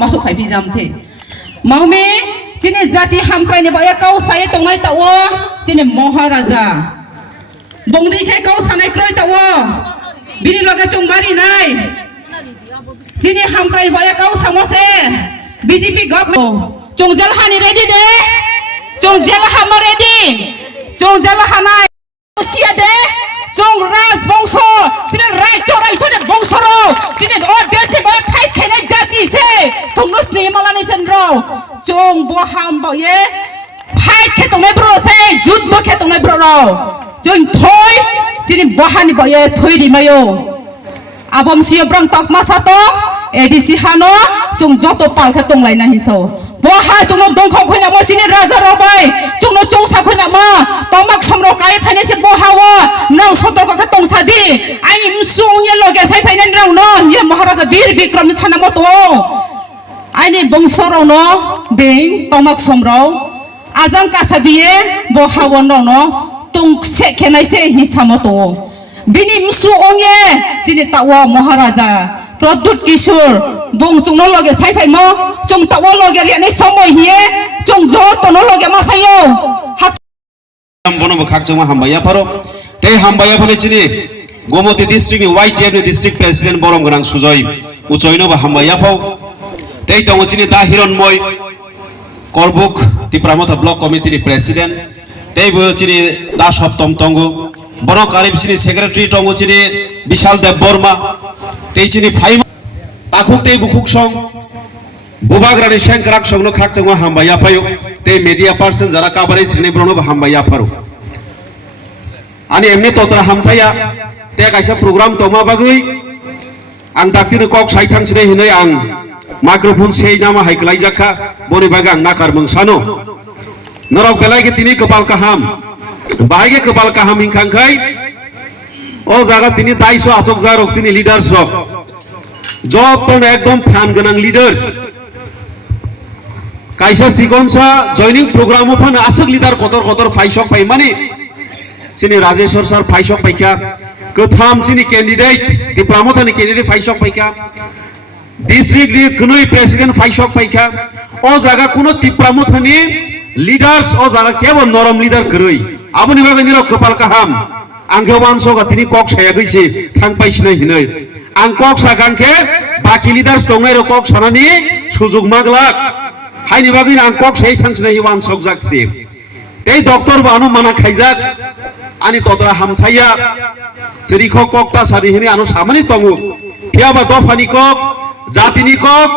masuk hai pijam che maume sini jati hamkai ne baya kau saya tongai tawo sini maharaja bongdi ke kau sanai kroi tawo bini loga chungbari nai sini hamkai baya kau samose BJP government chungjal hani ready de chungjal hamar ready chungjal hanai sia de chung ras bongso sini rai torai sini bongso ro sini o desi boy phai khene jati se chungnus ni malani senro chung bo ham bo ye phai khe tongai bro se juddho khe tongai bro ro chung thoi sini bohani bo ye thoi di mayo abom sia brang tok masato edisi hano chung joto pal khe tonglai na hiso boha chungno dongkho khoina mo sini raja robai chungno chungsa khoina ma tomak somro kai phaine se boha wo nang sotor ka tongsa di ai msung ye loge sai phaine rang no ye maharaja bir bikram sana mo to ai ni bongsoro no beng tomak somro ajang kasabiye boha wo no tung se khenai se hisamo to bini msu ongye sini tawa maharaja Pradut Kishore bung chung no loge sai phai mo chung tawo loge ri ani somoi hiye chung jo to no loge ma sayo bono khak chung hambaya paro te hambaya phone chini Gomoti district ni YTF ni district president borong grang sujoi uchoino ba hambaya phau te tong chini da hiron moi korbuk tipramota block committee ni president te bo chini da soptom tongu bono karib chini secretary tongu chini Bishal Dev Borma তেইচিনি ফাইম পাখুকতে বুকুক সং বুবাগ্রানি শঙ্করাক সংনো খাকচংwa হামবায়া পায়ো তে মিডিয়া পারসন যারা কাবারে শ্রেণী ব্রণ হামবায়া পারো আনি এমনি ততরা হামফায়া তে কাইসা প্রোগ্রাম তমা বাগুই আং ডাক্তিনো কক সাইথাং শ্রে হিनै আং মাইক্রোফোন সেই নামা হাইকলাই জাখা বনি বাগা আং নাকার মংসানো নরক বেলাইকে তিনি কপাল কাহাম বাহাইকে কপাল কাহাম হিংখাংখাই ও জায়গা তিনি 250 আসক যা রকসিনি লিডার্স রক যতন একদম ফ্যান গনাং লিডার্স কাইসা সিকনসা জয়নিং প্রোগ্রাম ওপন আসক লিডার কতর কতর ফাইশক পাই মানে সিনি রাজেশ্বর স্যার ফাইশক পাইকা কথাম সিনি ক্যান্ডিডেট ডিপ্লোমাতানি ক্যান্ডিডেট ফাইশক পাইকা ডিস্ট্রিক্ট লি কুনই প্রেসিডেন্ট ফাইশক পাইকা ও জায়গা কোন ডিপ্লোমাতানি লিডার্স ও জায়গা কেবল নরম লিডার করই আবনি ভাবে নির কপাল কাহাম आंखौ वानसोगा तिनि कक सायाखैसि थांपाइसिनै हिनै आं कक सागांखे बाकी लिडार्स दंनाय र कक सानानि सुजुग मागलाक हायनि बागै आं कक साय थांसिनै वानसोग जाकसि ए डक्टर बानु माना खाइजाक आनि तदरा हामथाया जरिखो कक ता सारि हिनै आनु सामानि तंगु फियाबा दफानि कक जातिनि कक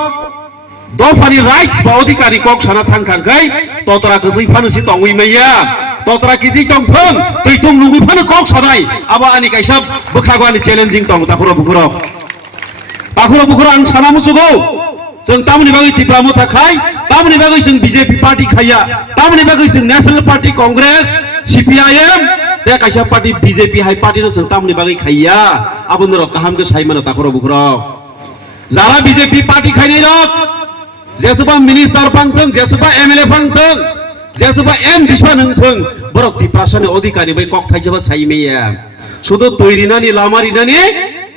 दफानि राइट्स बा अधिकारी कक साना थांखांखै तदरा कसै फानोसि तंगुइ मैया तोतरा किसी तंग थंग तै तुम लुगु फन कक सनाय आबा आनि काइसाब बखागवानि चैलेंजिंग तंग ताखुरो बुखुरो आं साना मुसुगौ जों तामनि बागै तिप्रामो थाखाय तामनि बागै जों बीजेपी पार्टी खाया तामनि बागै जों नेशनल पार्टी कांग्रेस CPIM दे काइसा पार्टी बीजेपी हाय पार्टी नो जों तामनि बागै खाया आबुन र काहामके साइमानो ताखुरो बुखुरो जारा बीजेपी पार्टी खायनै रक जेसबा मिनिस्टार फांथों जेसबा MLA फांथों जेसबा एम बिस्वा नोंथों बरक दिप्रासानि अधिकारी बै कक थाइजोबा साइमेया शुधु तैरिनानि लामारिनानि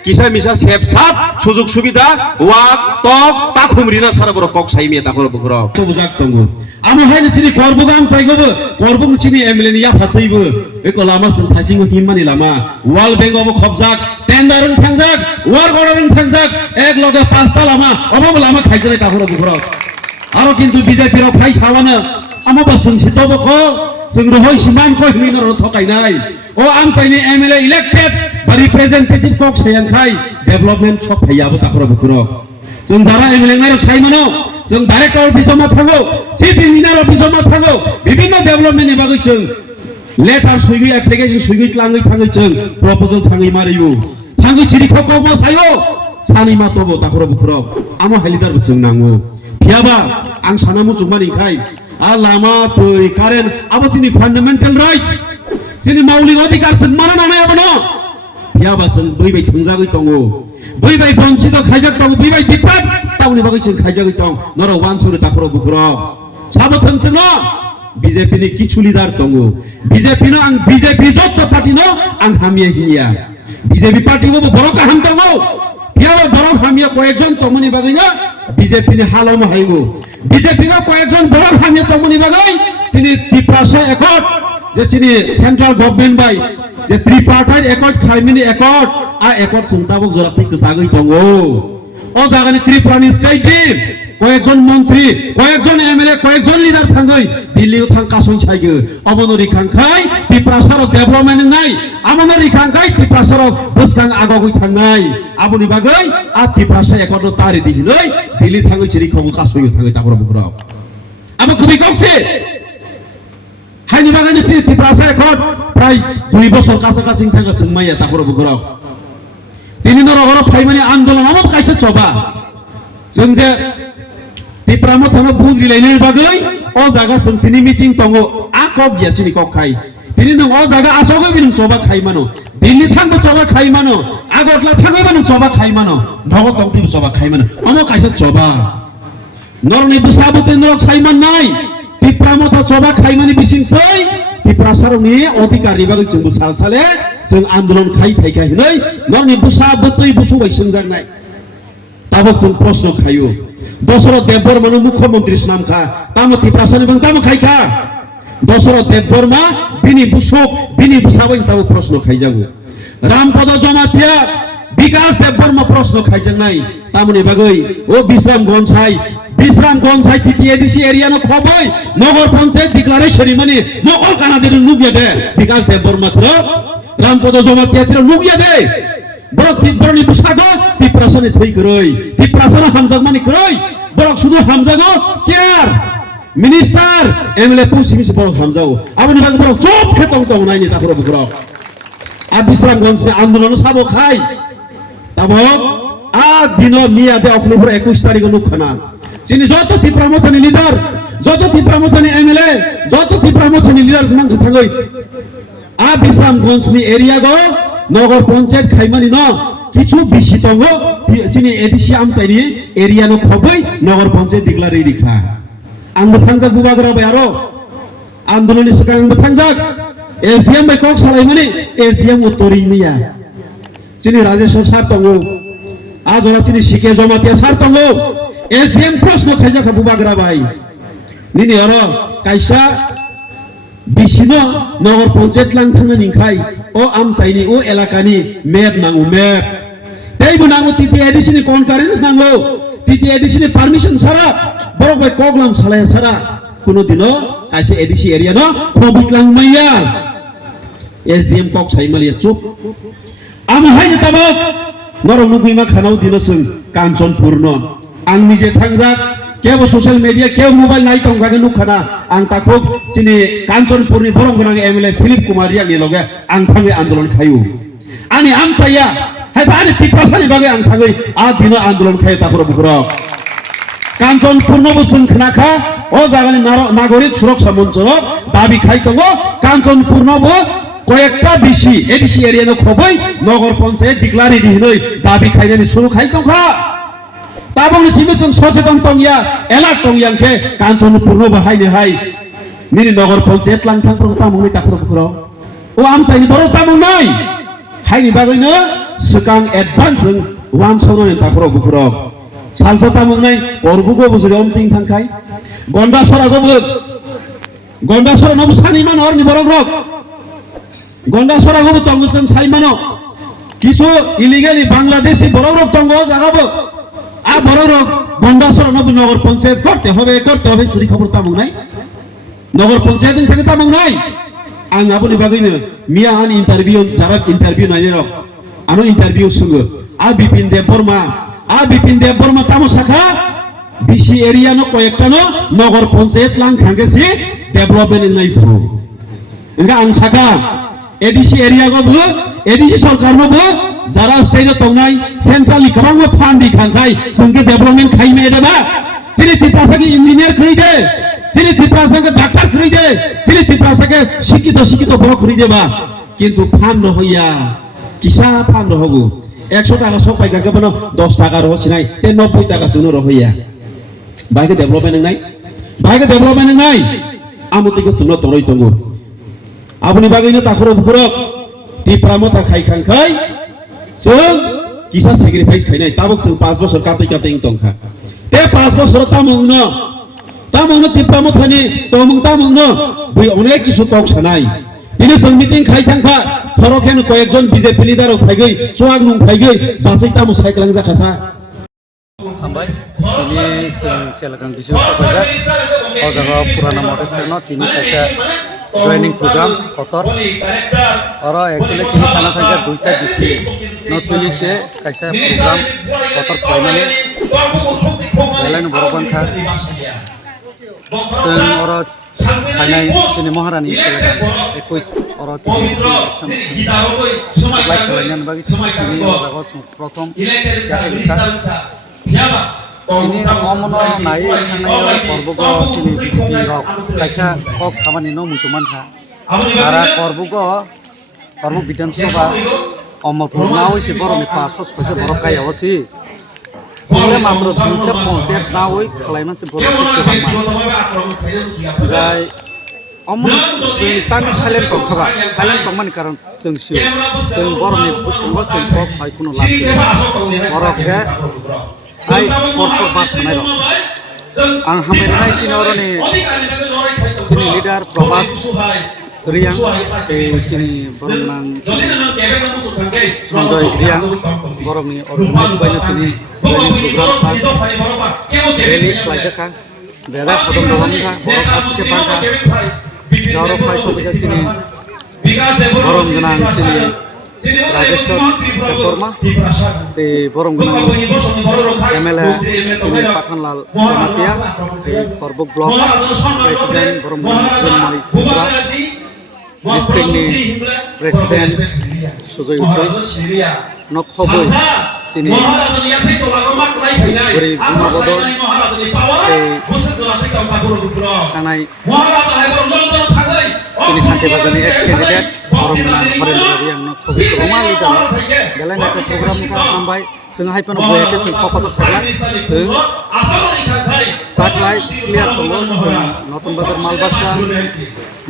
किसा मिसा सेबसाब सुजुग सुबिदा वाक टक ताखुमरिना सारा बरक कक साइमेया ताखुरो बुखुरो तो बुजाक तंगु आमो हायनि सिनि करबुगाम साइगोबो करबुग सिनि MLA नि या फातैबो बेको लामा जों थासिङो हिमानि लामा वाल बेंगबो खबजाक टेन्डारन थांजाक वार गडरन थांजाक एक लगे पाँचटा लामा अबाबो लामा खाइजनै ताखुरो बुखुरो आरो किन्तु बीजेपी र फाइ सावानो आमा बसं सितबखौ जों रहय सिमान को हिनर थकायनाय ओ आम चाइनि MLA इलेक्टेड बा रिप्रेजेंटेटिभ कक सायंखाय डेभलपमेन्ट सब फैयाबो ताखुरो बुखुरो जों जारा MLA नाय साइमानो जों डाइरेक्टर अफिसाव मा थांगौ चीफ इंजिनियर अफिसाव मा थांगौ विभिन्न डेभलपमेन्ट नि बागै जों लेटार सुइगै एप्लिकेशन सुइगै लाङै थाङै जों प्रपोजल थाङै मारिबो थाङै चिरि खक मा सायो सानि मा तबो ताखुरो बुखुरो आमो हालिदार जों नांगौ फियाबा आं सानामु जुमानिखाय Alama tuh karen apa sini fundamental rights sini maulik अधिकार mana nama apa no ya bahasan bui thungjagai tongo bui boncito khaijak tongo bui diprat tauni bagai sing khaijak tong noro wansuru takhoro bukhro sabo thungsing no BJP ni kichu leader tongo BJP no ang BJP jotto party no ang hamia hinia BJP party go borok ham tongo ya borok hamia koekjon tongoni bagai na BJP ni halom haimu BJP ga koyekjon borok hamye tomoni bagai chini Tiprasa accord je chini central government bai je tripartite accord khaimini accord a accord chungtabok jorati ksagoi tongo o jagani Tripurani state কয়েকজন মন্ত্রী কয়েকজন MLA কয়েকজন leader থাঙ্গই দিল্লিও থাং caution ছাইগো অমনরি খাংখাই ত্রিপুরাসারও development নাই আমনরি খাংখাই ত্রিপুরাসারও বসকাং আগগই থাंनाय আবনি বাগৈ আ Tripurasa accord তারি দিলই দিল্লি থাঙ্গই চিরি খবু কাসই থাঙ্গই তারপর বুকরাও আমা খুবই কমছে হাইনি বাগানি চিরি ত্রিপুরাসা একর্ড প্রায় 2 বছর কাছাকাছি থাঙ্গা সংমাইয়া তারপর বুকরাও তিনি নরগর ফাইমানি আন্দোলন আমত কাইছে চবা जों जे Tipramo thano bug dilainir bagai o jaga sung tini meeting tongo a kok ya chini kok khai tini nong o jaga asogo binung soba khai mano Delhi thangbo soba khai mano agotla thangbo binung soba khai mano bhogo tongti soba khai mano amo kaisa soba norni busabute norok saiman nai Tipramo tha soba khai mani bising toi Tiprasaroni odhikari bagai sung busal sale sung andolon khai phaikai hinai norni busabutei busu bai sungjak nai tabok sung proshno khayo Dasharath Debbarma মুখ্যমন্ত্রী নাম খা তামো ত্রিপুরাসানি বং তামো খাইখা দশরথ দেববর্মা বিনি বুসক বিনি বুসাবই তাও প্রশ্ন খাইজাগো রামপদ জমাতিয়া বিকাশ দেববর্মা প্রশ্ন খাইজাং নাই তামনি বাগৈ ও বিশ্রাম গনসাই টিটিএডিসি এরিয়া ন খবই নগর পঞ্চায়েত ডিক্লারেশন মানে নকল কানাদের নুগিয়া দে বিকাশ দেববর্মা ত্র রামপদ জমাতিয়া ত্র নুগিয়া দে বড় তীব্রনি বুসাগো ত্রিপুরাসানি থই করই ত্রিপুরাসানা হামজাগ মানি করই বড় শুধু হামজাগো চেয়ার মিনিস্টার এমএলএ পুসিমিস বড় হামজাগো আপনি বাগ বড় চুপ খেতং তং নাইনি তারপর বড় আ বিশ্রামগঞ্জ আন্দোলন সাবো খাই তাবো আ দিন মিয়া দে অক্টোবর 21 তারিখ নুখানা চিনি যত ত্রিপুরামথানি লিডার যত ত্রিপুরামথানি এমএলএ যত ত্রিপুরামথানি লিডার মাংস থাগই আ বিশ্রামগঞ্জ নি এরিয়া গো নগর পঞ্চায়েত খাইমানি ন কিছু বেশি তঙ্গ চিনি এডিসি আমচাইনি এরিয়া ন খবই নগর পঞ্চায়েত ডিক্লারে রিখা আংবো থাংজাক বুবাগরা বাই আরো আন্দোলননি সিগাং আংবো থাংজাক এসডিএম বাই কক সালাইমানি এসডিএম উত্তরি মিয়া চিনি রাজেশ্বর স্যার তঙ্গ আজ ওরা চিনি শিকে জমাতিয়া স্যার তঙ্গ এসডিএম প্রশ্ন খাইজাক বুবাগরা বাই নিনি আরো কাইসা বিশিনো নগর পঞ্চায়েত লাং থাংনা নিখাই ও আমচাইনি ও এলাকানি ম্যাপ নাঙ্গো ম্যাপ তাইবো নাঙ্গো টিটিএডিসি নি কনকারেন্স নাঙ্গো টিটিএডিসি নি পারমিশন ছাড়া বড় বাই কগলাম সালায়া ছাড়া কোনো দিনো কাইসে এডিসি এরিয়া ন খবিকলাং মাইয়া এসডিএম কক সাইমালিয়া চুপ আমি হাইনে তাবক নরম নুগুইমা খানাও দিনো সং কাঞ্চনপুর ন আং নিজে থাংজাক কেবো সোশ্যাল মিডিয়া কেউ মোবাইল নাই তংগাগে নুখানা আং তাকো চিনি কাঞ্চনপুরনি বরং গনাং এমএলএ ফিলিপ কুমারিয়া নি লগে আং থাঙ্গে আন্দোলন খায়ু আনি আমচাইয়া হাই বানি ত্রিপুরাসানি বাগে আং থাঙ্গै আ দিন আন্দোলন খায় তারপর বুকর কাঞ্চনপুর নবসং খনাখা ও জাগানি নাগরিক সুরক্ষা মঞ্চ দাবি খাই তঙ্গ কাঞ্চনপুর নব কয়েকটা বেশি এডিসি এরিয়া ন খবই নগর পঞ্চায়েত ডিক্লারে দিনই দাবি খাইনানি শুরু খাই তংখা তাবং সিমিসং সচেতন তংয়া এলার্ট তংয়াংকে কাঞ্চনপুর বাহাইনি হাই নিনি নগর পঞ্চায়েত লাং থাং প্রং তামংনি তাখর বুকরাও ও আমচাইনি বড় তামং নাই হাইনি বাগৈনো সুকাং advance one সননি Takhar বুকরাও salsa Tamang নাই অরবুগো বুজরে অমতিং থাংখাই গন্ডাসরা নব সানিমান অরনি বড় রক গন্ডাসরা গো তংসং সাইমানো কিছু ইলিগালি বাংলাদেশি বড় রক তঙ্গ জাগাবো আ বড় রক গন্ডাসরা নব নগর পঞ্চায়েত করতে হবে চুরি খবর তামং নাই নগর পঞ্চায়েত থেকে তামং নাই আং আপনি বাগৈনো মিয়া আন ইন্টারভিউ যারা ইন্টারভিউ নাই রক আনো ইন্টারভিউ সঙ্গ আ বিপিন দেব বর্মা তামো শাখা বিসি এরিয়া ন কয়েকটা ন নগর পঞ্চায়েত লাং খাঙ্গেছি ডেভেলপমেন্ট নাই ফ্রো এঙ্গা আং শাখা এডিসি এরিয়া গো এডিসি সরকার ন যারা স্টেট তংনাই সেন্ট্রালি গবাং ফান্ডি খাঙ্গাই সঙ্গে ডেভেলপমেন্ট খাইমে দেবা চিনি ত্রিপুরাসাকে ইঞ্জিনিয়ার খই দে চিনি ত্রিপুরাসাকে ডাক্তার খই দে চিনি ত্রিপুরাসাকে শিক্ষিত বড় খই দেবা কিন্তু ফান্ড হইয়া কিসা ফান্ড হগু 100 টাকা সব পাইকা গবন 10 টাকা রহসি নাই 90 টাকা শুনো রহইয়া বাইকে ডেভেলপমেন্ট নাই আমতিকে শুনো তরই তঙ্গু আপনি বাগৈনো তাখর বুকুরক ত্রিপুরামতা খাই খাংখাই जों किसा सेक्रिफाइस खायनाय ताबक जों 5 बोसोर काटै काटै इंतंखा ते 5 बोसोर तामंनो तिप्रामथानि तामंनो बै अनेक किसु टक सानाय बिनो जों मिटिं खाय थांखा थरखेन कयेकजन बीजेपी लिडार फायगै सुवाग नं फायगै बासै तामु साइक्लां जाखासा हामबाय तिनी सेलगां बिजु सबायगा अजागा पुराना मडेल तिनी खायसा जयनिं प्रोग्राम कतर और एक्चुअली तिनी साना थांगा दुइटा बिसि नतुलिसे खायसा प्रोग्राम कतर खायमाने लाइन बरबानखा जों और थानाय तिनी महारानी सेलगां 21 और तिनी इलेक्शन लाइक खालायनानै बागै तिनी अजागा प्रथम जाथायखा ini ngomong naik karena korbugo sini BJP rok kaisa kok sama nino mutuman ha ara korbugo bidan soba omopur nawi si boro ni pasos pese boro kaya osi sile matro duita ponsep nawi kalaiman si boro si kebama gai omong tang silent tongkaba silent tongman karon seng siu seng boro ni puskonggo seng kok sai kuno laki boro ke ai korpo bar sanai ro ang hamerai chini oroni chini leader Probas Riang te chini borong Sanjoy Riang borong ni organize baina tini program rally klajaka bera khodom dawang kha borong asike pangka jaro phai sobija chini borong ganang chini Rajeshwar Korma te borong ganang MLA chini Pathanlal Jamatia te Korbuk Block President borong ganang Putra District ni President Sujoy Uchoy Nokhoboi sini Guri Bumabodol te Kanai sini Santi Bajani ex-candidate borong ganang Harendra Riang Nokhoboi Roma leader dalam nak program ka sampai sengaja pun boleh ke kokotor saja taklai clear tunggu notun bazar Malbasa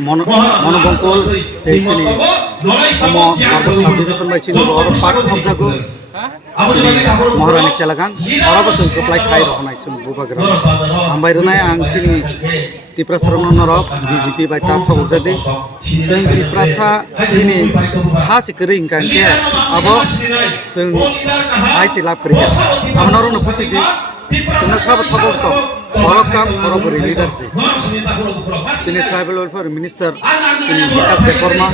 monobongkol dari sini semua Malbasa subdivision by sini orang part komjago Maharani Celagang orang pun supply kaya roh naik semua bubagram sampai runai ang sini Tiprasa Ronorop BJP by Tato Ujade sing Tiprasa sini khas kering kan dia abo sing ai silap kering amnaro no pusi di sing sabat thobok to korokam korobori leadership sini tribal welfare minister sini Vikas Dekorma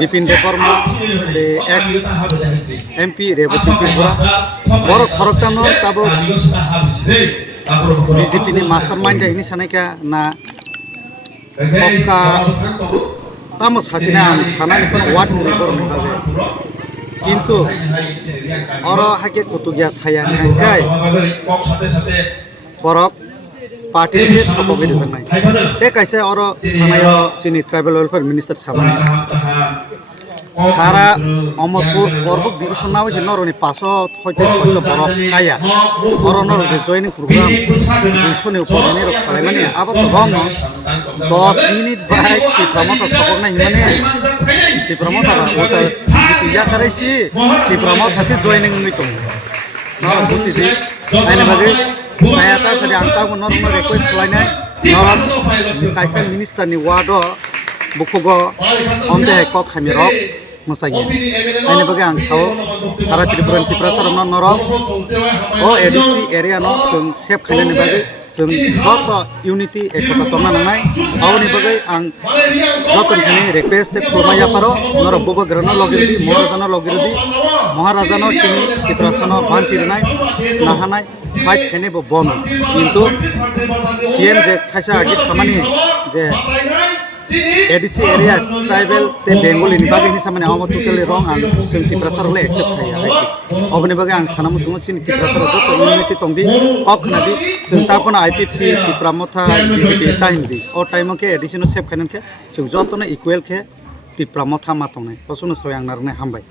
Bipin Dekorma the ex MP Revati Tripura boro korokam no tabo BJP ni mastermind ini saneka na kokka tamos hasina sanani wat report ni babe কিন্তু or হাকে কতুগিয়া ছায়া কাই পরক party সে সপবে জানাই তে কাইছে or থানায় সিনি tribal welfare minister সাবানি সারা Amarpur Karbook division নাও যে নরনি 500 হইতে 600 বরক কায়া অরনর যে joining programme 200 নি উপর নি রক খালাই মানে আবার তো রং 10 মিনিট বাই কি প্রমোট সপর না হিমানে কি প্রমোট আর ওটা ইয়া করাইছি কি প্রমোট আছে জয়েনিং মিটো নর বুঝিছি আইনে বাগে সায়াতা সাদি আংতা নর রিকোয়েস্ট খালাইনাই নর কাইসা মিনিস্টার নি word bukugo omde kok khami rok musagi aine bage ang sao sara tripuran Tiprasa Ronorop o ADC area no sung sep khane ni bage sung joto unity ekota tona nanai awni bage ang joton khane request khomaya paro nor bobo grano logirdi maharaja no chini Tiprasa no banchirnai nahanai fight khane bo bon kintu CM je khaisa agis khamani je ADC area tribal te Bengal ini bagi ini sama ni awam totally wrong ang sing Tiprasa role accept kaya haisi obne bagi ang sanamu tungo sin Tiprasa ro to unity tongbi ok nadi sing tapona IPP Tipramotha BJP ta hindi o time ke ADC no save kanen ke sing joto na equal ke Tipramotha ma tongnai posuno soyang narne hambai